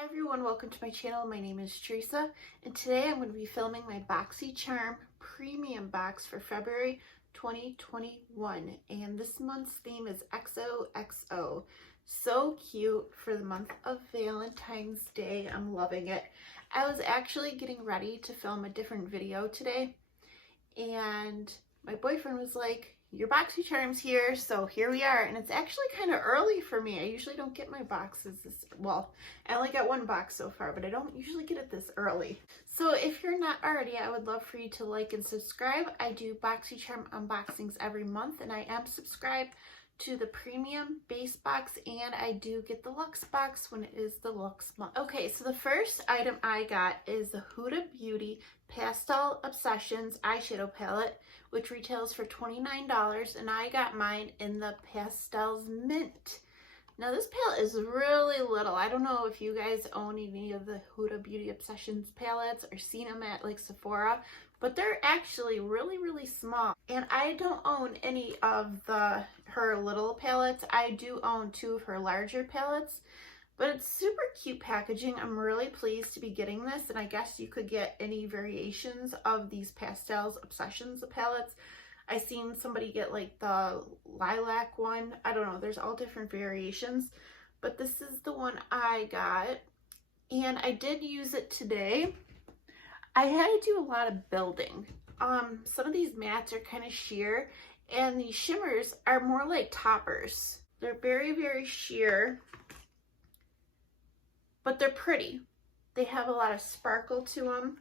Hi everyone, welcome to my channel. My name is Teresa and today I'm going to be filming my Boxycharm premium box for February 2021, and this month's theme is XOXO. So cute for the month of Valentine's Day. I'm loving it. I was actually getting ready to film a different video today and my boyfriend was like, your Boxycharm's here, so here we are. And it's actually kind of early for me. I usually don't get my boxes well, I only got one box so far, but I don't usually get it this early. So if you're not already, I would love for you to like and subscribe. I do Boxycharm unboxings every month, and I am subscribed to the premium base box, and I do get the Luxe box when it is the Luxe month. Okay, so the first item I got is the Huda Beauty Pastel Obsessions eyeshadow palette, which retails for $29, and I got mine in the Pastels Mint. Now this palette is really little. I don't know if you guys own any of the Huda Beauty Obsessions palettes or seen them at like Sephora, but they're actually really small. And I don't own any of her little palettes. I do own two of her larger palettes, but it's super cute packaging. I'm really pleased to be getting this, and I guess you could get any variations of these Pastels Obsessions palettes. I seen somebody get like the lilac one. I don't know, there's all different variations, but this is the one I got, and I did use it today. I had to do a lot of building. Some of these mattes are kind of sheer, and these shimmers are more like toppers. They're very sheer, but they're pretty. They have a lot of sparkle to them.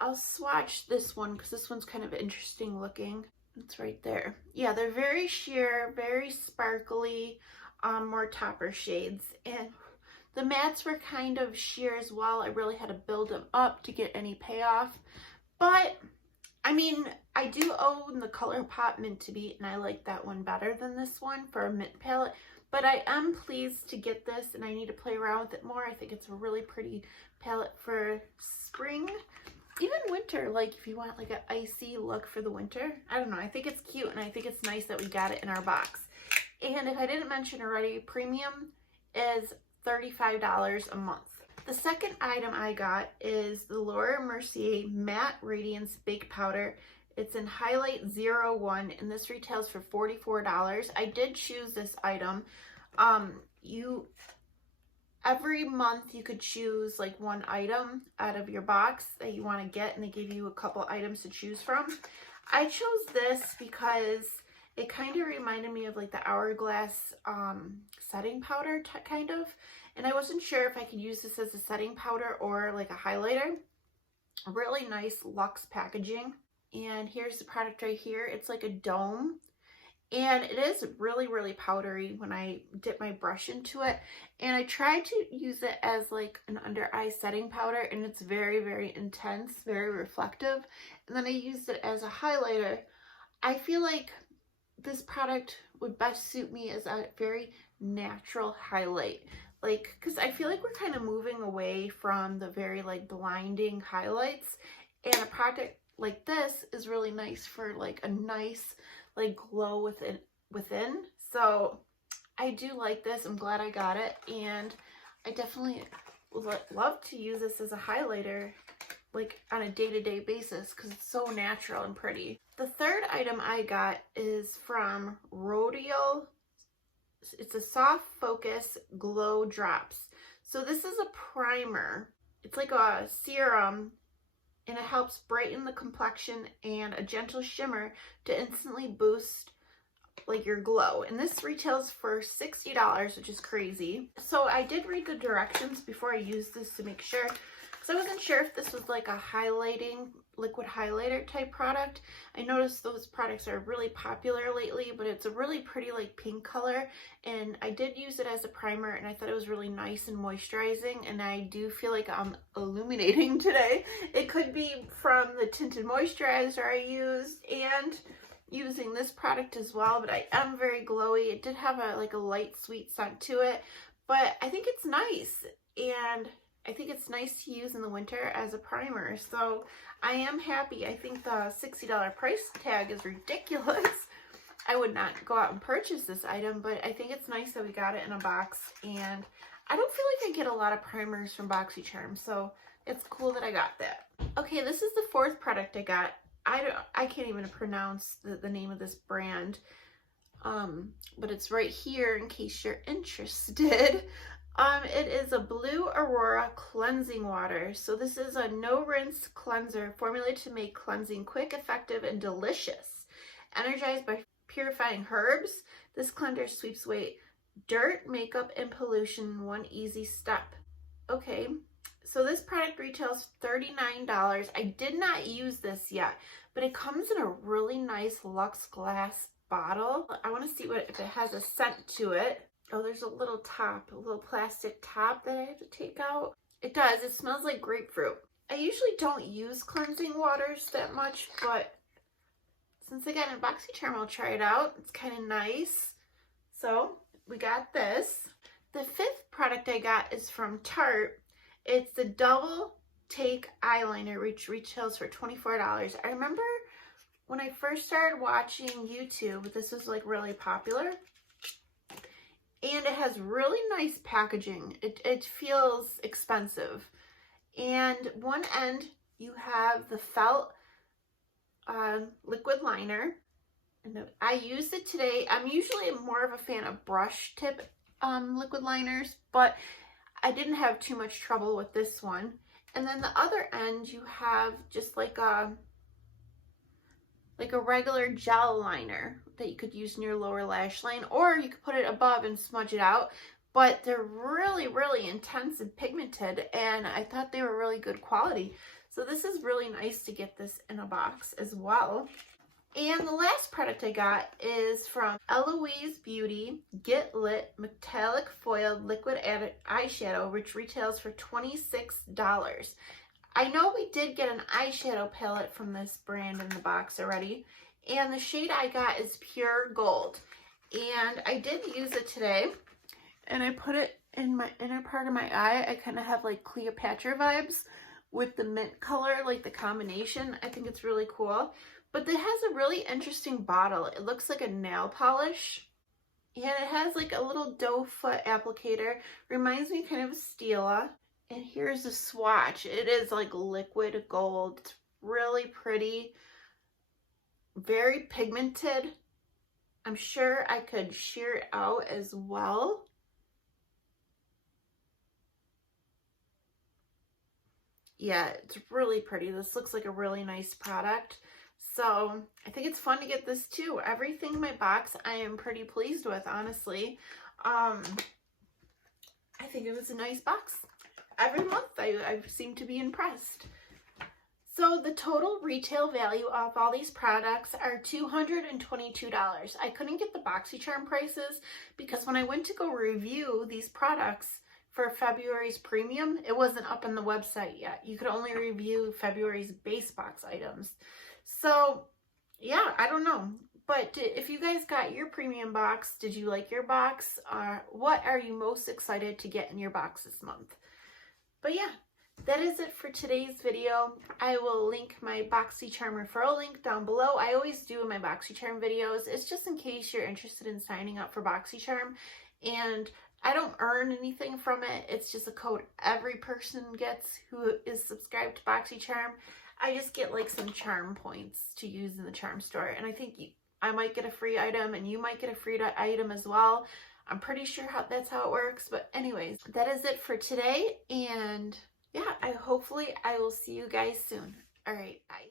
I'll swatch this one because this one's kind of interesting looking. It's right there. Yeah, they're very sheer, very sparkly, more topper shades. And the mattes were kind of sheer as well. I really had to build them up to get any payoff. But, I mean, I do own the ColourPop Mint to Beat, and I like that one better than this one for a mint palette. But I am pleased to get this, and I need to play around with it more. I think it's a really pretty palette for spring. Even winter, like if you want like an icy look for the winter. I don't know, I think it's cute, and I think it's nice that we got it in our box. And if I didn't mention already, premium is $35 a month. The second item I got is the Mercier Matte Radiance Bake Powder. It's in Highlight 01, and this retails for $44. I did choose this item. Every month you could choose like one item out of your box that you want to get, and they give you a couple items to choose from. I chose this because it kind of reminded me of like the Hourglass setting powder kind of, and I wasn't sure if I could use this as a setting powder or like a highlighter. Really nice luxe packaging. And here's the product right here. It's like a dome, and it is really powdery when I dip my brush into it. And I tried to use it as like an under eye setting powder, and it's very intense, very reflective. And then I used it as a highlighter. I feel like this product would best suit me as a very natural highlight, like, because I feel like we're kind of moving away from the very like blinding highlights, and a product like this is really nice for like a nice like glow within. So I do like this. I'm glad I got it, and I definitely would love to use this as a highlighter like on a day-to-day basis because it's so natural and pretty. The third item I got is from Rodeo. It's a Soft Focus Glow Drops. So this is a primer. It's like a serum, and it helps brighten the complexion and a gentle shimmer to instantly boost like your glow. And this retails for $60, which is crazy. So I did read the directions before I used this to make sure, because I wasn't sure if this was like a highlighting, liquid highlighter type product. I noticed those products are really popular lately, but it's a really pretty like pink color, and I did use it as a primer, and I thought it was really nice and moisturizing, and I do feel like I'm illuminating today. It could be from the tinted moisturizer I used and using this product as well, but I am very glowy. It did have a like a light sweet scent to it, but I think it's nice, and I think it's nice to use in the winter as a primer. So I am happy. I think the $60 price tag is ridiculous. I would not go out and purchase this item, but I think it's nice that we got it in a box, and I don't feel like I get a lot of primers from Boxycharm, so it's cool that I got that. Okay, this is the fourth product I got. I can't even pronounce the name of this brand, but it's right here in case you're interested. It is a Blue Aurora cleansing water. So this is a no rinse cleanser formulated to make cleansing quick, effective, and delicious. Energized by purifying herbs, this cleanser sweeps away dirt, makeup, and pollution in one easy step. Okay, so this product retails $39. I did not use this yet, but it comes in a really nice Luxe glass bottle. I want to see if it has a scent to it. Oh, there's a little top, a little plastic top that I have to take out. It does. It smells like grapefruit. I usually don't use cleansing waters that much, but since I got it in Boxycharm, I'll try it out. It's kind of nice. So we got this. The fifth product I got is from Tarte. It's the Double Take Eyeliner, which retails for $24. I remember when I first started watching YouTube, this was like really popular. And it has really nice packaging. It feels expensive. And one end, you have the felt liquid liner. And I used it today. I'm usually more of a fan of brush tip liquid liners, but I didn't have too much trouble with this one. And then the other end, you have just like a regular gel liner that you could use in your lower lash line, or you could put it above and smudge it out. But they're really, really intense and pigmented, and I thought they were really good quality. So this is really nice to get this in a box as well. And the last product I got is from Huda Beauty Get Lit Metallic Foiled Liquid Eyeshadow, which retails for $26. I know we did get an eyeshadow palette from this brand in the box already, and the shade I got is Pure Gold. And I did use it today, and I put it in my inner part of my eye. I kind of have like Cleopatra vibes with the mint color, like the combination. I think it's really cool. But it has a really interesting bottle. It looks like a nail polish, and it has like a little doe foot applicator. Reminds me kind of of Stila. And here's the swatch. It is like liquid gold. It's really pretty. Very pigmented. I'm sure I could sheer it out as well. Yeah, it's really pretty. This looks like a really nice product. So I think it's fun to get this too. Everything in my box I am pretty pleased with, honestly. I think it was a nice box. Every month I seem to be impressed. So the total retail value of all these products are $222. I couldn't get the Boxycharm prices because when I went to go review these products for February's premium, it wasn't up on the website yet. You could only review February's base box items. So yeah, I don't know. But if you guys got your premium box, did you like your box? What are you most excited to get in your box this month? But yeah, that is it for today's video. I will link my Boxycharm referral link down below. I always do in my Boxycharm videos. It's just in case you're interested in signing up for Boxycharm. And I don't earn anything from it. It's just a code every person gets who is subscribed to Boxycharm. I just get like some charm points to use in the charm store. And I think I might get a free item and you might get a free item as well. I'm pretty sure that's how it works. But anyways, that is it for today. And yeah, hopefully I will see you guys soon. All right, bye.